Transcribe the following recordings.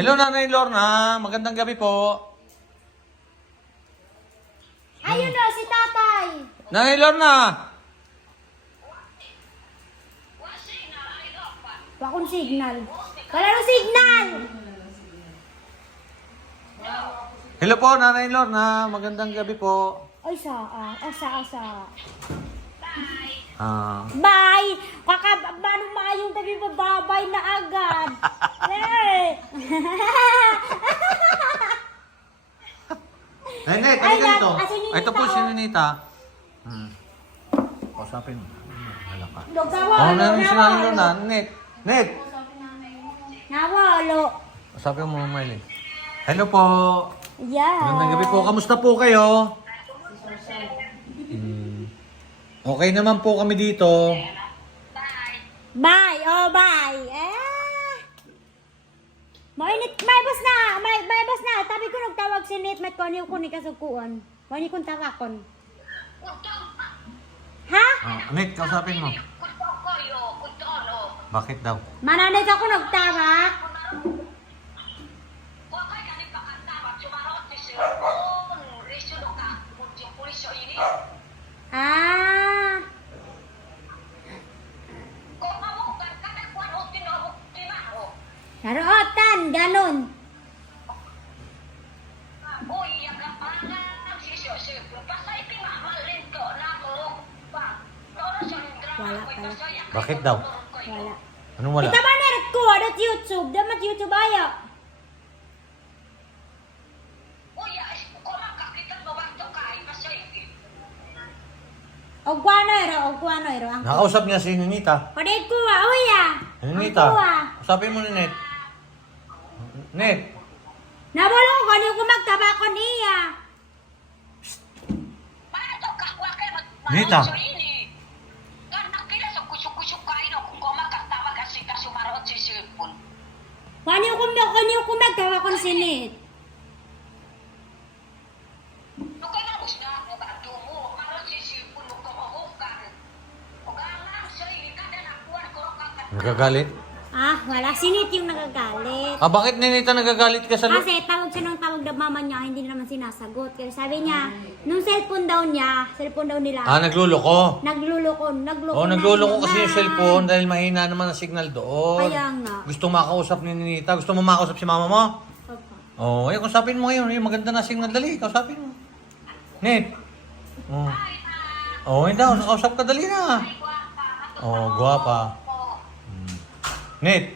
Hello, Nanay Lorna. Magandang gabi po. Ayun o, si tatay. Nanay Lorna! Bakong signal. Wala nang signal. Hello po, Nanay Lorna. Magandang gabi po. Ay, asa. Bye. Bye! Paano maayong gabi ba? Babay na agad. Eh. Net, Ay, halika dito. si Ninita, Ito po si oh. Ninita. Kausapin mo. Wala ka. Nawalo. Nanay si Nanay Lorna. Net. Nawalo. Kausapin mo, Maylin. Hello po. Yeah. Magandang gabi po. Kamusta po kayo? Okay naman po kami dito. Bye. Oh, bye. Mainit. May bas na. Tabi ko nagtawag si Nate. May koniyo ko ni kasukuan. Wani kong tawakon. Ha? Net, kausapin mo. Bakit daw? Mananay ako nagtawag. Ah. Narootan, ganun. Wala pala. Bakit daw? Wala. Anong wala? Ito ba narat ko? Adat YouTube. Damat YouTube ayo. Ogwano ero. Nakausap niya si Ninita. Paday ko uya. Ninita, usapin mo ni Net. Net. Nabalo ko kanyo ko magtabako niya. Nita. Kanyo ko magtabako ni sinit. Nagagalit? Wala. Sinit yung nagagalit. Bakit Ninita nagagalit ka sa Kasi tawag siya ng tawag na mama niya, hindi naman sinasagot. Kasi sabi niya, nung cellphone daw nila, nagluloko. nagluloko Nagluloko na kasi yung naman. cellphone dahil mahina naman ang signal doon. Kaya nga. Gusto makausap ni Ninita. Gusto mo makausap si mama mo? Opo. Kausapin mo ngayon. Maganda na signal. Dali, kausapin mo. Net. Yun daw. Nakausap ka. Dali na. Guwapa. Net.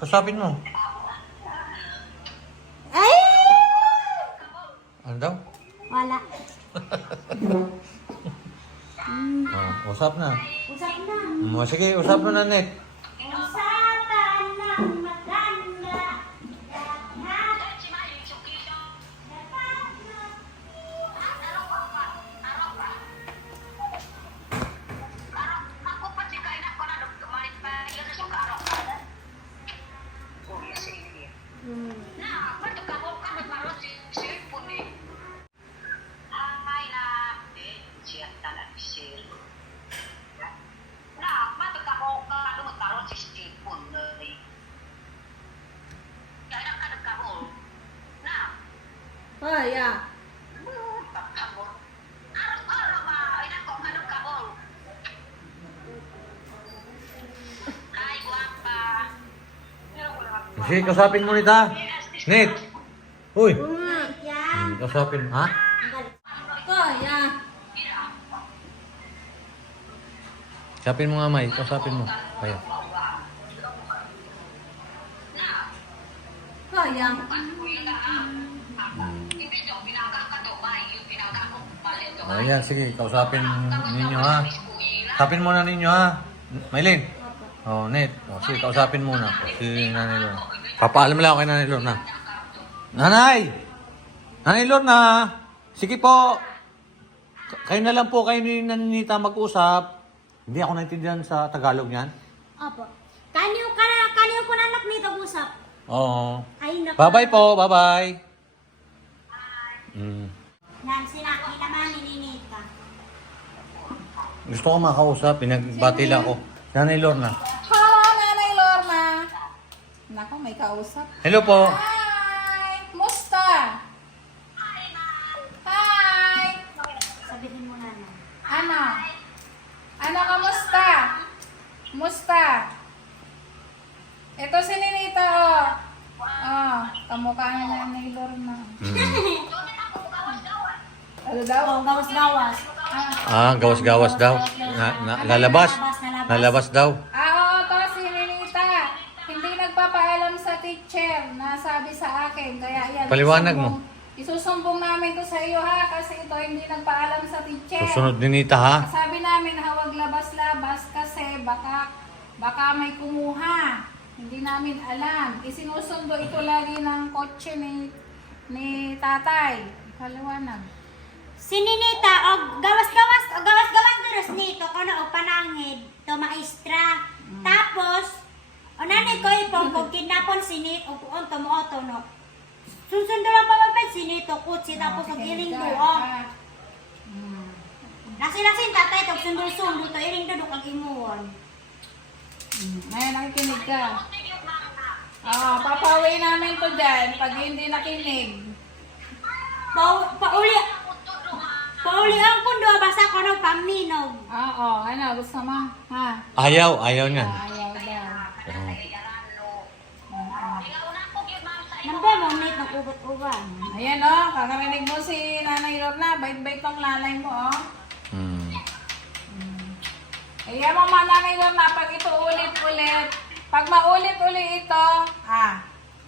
Kausapin mo. Ay! Ano daw? Wala. Usap na. Usap na. Sige, usap na Net. Usapan ng maganda. Sige, kausapin mo Nita. Net. Uy. Yan. Kausapin. Ha? Kaya. Kausapin mo nga, May. Kausapin mo. Kaya. Kaya. Ayan, sige. Kausapin ninyo, ha? Kausapin muna ninyo, ha? Maylin. Net. Sige, kausapin muna. Si Nanay Lorna. Papaalam lang ako kay Nanay Lorna. Nanay! Nanay Lorna! Sige po. Kayo na lang po kayo ni Ninita mag-usap. Hindi ako naintindihan sa Tagalog niyan. Opo. Kanyo ko na anak nito usap. Oo. Ay, naku. Bye-bye po. Bye-bye. Nan, sinaki naman ni Ninita. Gusto ko makausap. Pinagbati lang ako. Nanay Lorna. Hello, Nanay Lorna. may kausap. Hello po. Hi! Musta? Hi! Sabihin mo na. Ano? Ano, kamusta? Musta? Ito si Ninita, oh. Oh, kamukha na niya ni Lorna. Ano daw? Oh, gawas-gawas. Gawas-gawas daw. Lalabas. Lalabas daw. Oo, to si Ninita. Hindi nagpapaalam sa teacher na sabi sa akin. Kaya yan. Paliwanag mo. Isusumbong namin to sa iyo ha. Kasi ito hindi nagpaalam sa teacher. Susunod din Nita ha. Sabi namin huwag labas-labas kasi baka may kumuha. Hindi namin alam. Isinusundo ito lagi ng kotse ni tatay. Paliwanag. Sininita, o gawas-gawas daros nito, kono o panangid, to maestra. Tapos, o nanay ko ipong kung kidnapon sinit, o kuon to mo oto, no. Susundo lang pa mapag sinito, kutsi, tapos o iring duo. Lasin-lasin tatay, tog sundo-sundo, to iring duo kag imuon. Ngayon, nakikinig ka. Papawi namin to dyan pag hindi nakinig. Pauli ang kundo, basta kono paminog. Oo, ano, gusto mo? Ha? Ayaw niyan. Ayaw daw. Nambay mo, mate, ng ubat-ubat. Ayan o, kakarinig mo si Nanay Lorna. Bait-bait tong nanay mo, o. Ayan mo mga Nanay Lorna, pag ito ulit-ulit. Pag maulit-ulit ito,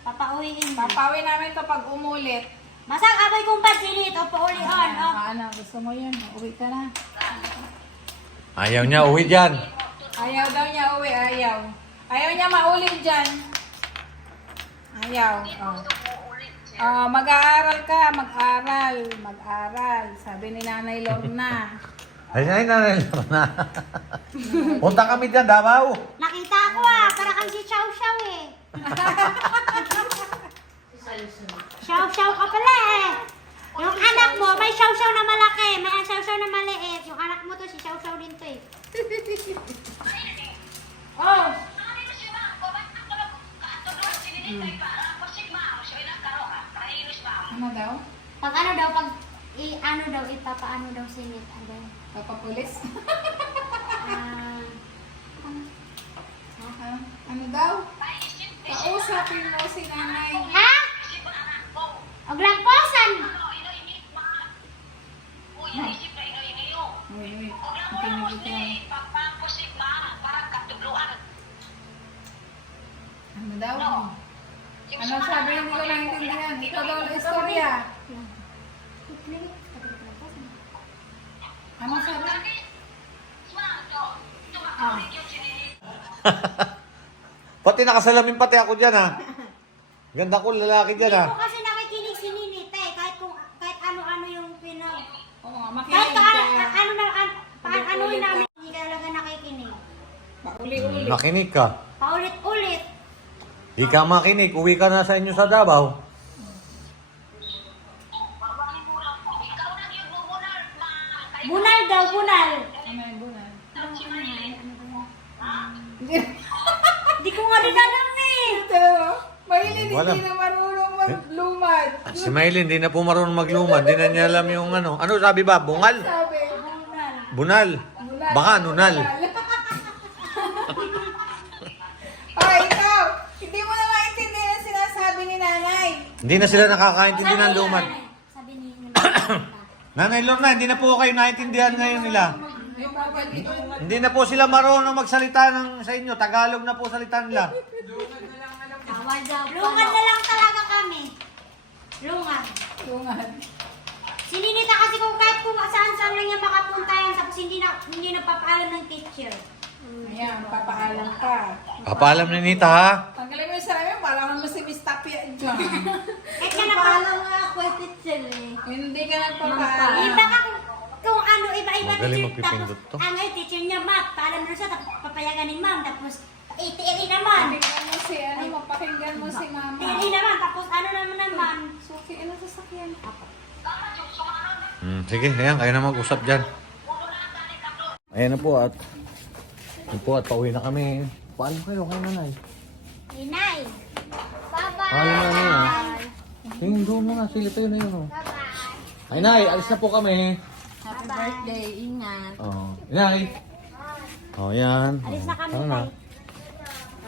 Papauwiin mo. papawi namin to pag umulit. Masang abay kong pansinit, o paulihan, o. Ano, gusto mo yun? Uwi ka na. Ayaw niya, uwi dyan. Ayaw daw niya uwi, ayaw. Ayaw niya maulit dyan. Ayaw. Mag-aaral ka, mag-aral. Sabi ni Nanay Lorna. Ay, nanay na. Punta kami dyan, Davao. Nakita ko para kang si Chow Chow eh. Chow Chow ka pala eh. Yung anak mo, may Chow Chow na malaki, may Chow Chow na maliit. Yung anak mo to, si Chow Chow din to eh. Oh! Ano daw? Pag ano daw, ano daw, ipapaano daw sinit. Papapulis? Ah, Ano daw? Kausapin mo si nanay. ha? Og langkosan. Wait. Makinig ito. Ano daw? Ano sabi? Hindi ko naintindihan. Ikaw daw ang istorya. Ano sabi? Pati nakasalamin pati ako dyan ha. Ganda ko, lalaki dyan ha. Hindi ko kasi nakikinig si Ninita eh. Kahit ano-ano yung pinag... Oo, Kahit makinig ka. ano namin, hindi ka talaga nakikinig. Pauli-uli. Nakinig ka. Paulit-ulit. Di ka makinig, uwi ka na sa inyo sa Davao. Bunal daw, bunal. Ano yung bunal? Hindi ko nga din alam eh. Pero, Maylin Wala. hindi na marunong maglumad. Si Maylin, di na po marunong maglumad. Di na niya alam yung ano. Ano sabi ba? Bungal? Sabi, Bunal. Bunal? Baka nunal. Ay, ikaw! Hindi mo na maintindihan ang sinasabi ni nanay. Hindi na sila nakakaintindi ng lumad. Sabi ni Nanay Lorna, hindi na po kayo naintindihan ngayon nila. Yung babalik. Hindi na po sila marunong magsalita sa inyo. Tagalog na po salita nila. Lungan na lang talaga kami. Lungan. Tungan. Si Ninita kasi kung saan-saan lang niya makapunta yan tapos hindi napapaalam ng teacher. Ayan, papaalam ka. Papaalam ni Nita ha. Tanggalin mo yung salamin, parang mo si Miss Tapia dyan. Eh ka napaalam nga ako teacher eh. Hindi ka nagpapaalam. Iba ka kung ano, iba-iba Magaling teacher. Tapos magpipindot to. ang teacher niya math, paalam na siya tapos papayagan ni ma'am tapos TLE naman. Pakinggan mo si, pakinggan mo si mama. TLE naman tapos ano naman. Suki, ano sasakyan? Sige, ayan, kayo na mag-usap dyan. Ayan na po at pauwi na kami. Paano kayo kay nanay? Inay. Ayaw na niya. Tingin doon na nga. Sige, tayo na yun. Ay, Nay, alis na po kami. Happy birthday, ingat. Oh, Nay. Oh, yan. Alis na kami, Tara na. Tay.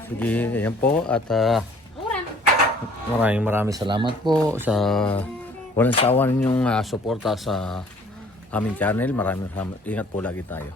Sige, ayan po. At maraming salamat po sa walang sawa ninyong suporta sa aming channel. Maraming salamat. Ingat po lagi tayo.